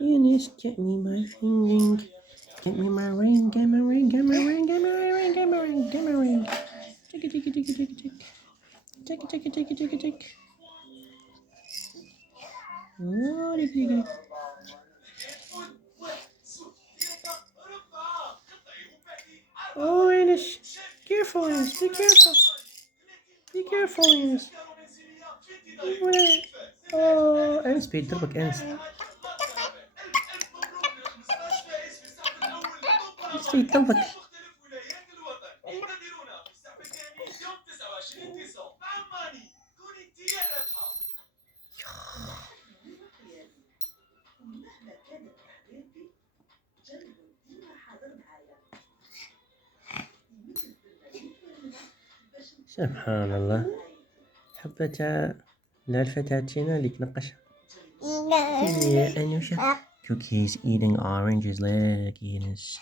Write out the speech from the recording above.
Eunice, get me my ring. Get me my ring, get my ring, get my ring, get my ring, get my ring, get my ring. Tick, tick, tick, tick, tick, tick. Tick, tick, tick, tick, tick, tick. Oh, tick, tick, tick. Oh, Eunice. Careful, Eunice. Be careful. Be careful, Eunice. Oh, أنس بيضربك أنس. أنس بيضربك. سبحان الله. حبة للفتاتين اللي تنقشها. Yeah, Anusha. Cookie's eating orange's leg, Eunice.